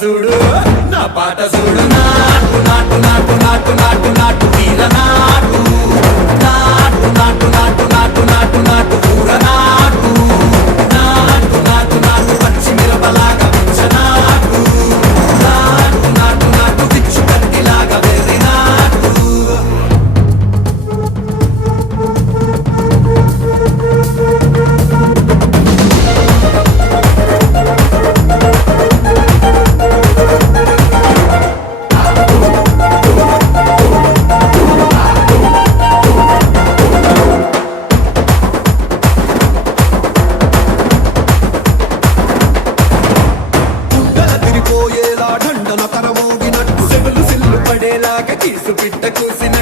చూడు నా పాట చూడు నాటు నాటు నాటు నాటు నాటు నాటు తీర నాటు నాటు నాటు నాటు నాటు నాటు నాటు కూర నాటు నాటు నాటు నాటు పచ్చి మిరపలాగా పిచ్చ నాటు నాటు నాటు నాటు పిచ్చు కత్తిలాగా వెర్రి నాటు దండన కరమోగినట్టు సెవులు సిల్లు పడేలాగా కీసు పిట్ట కూసిన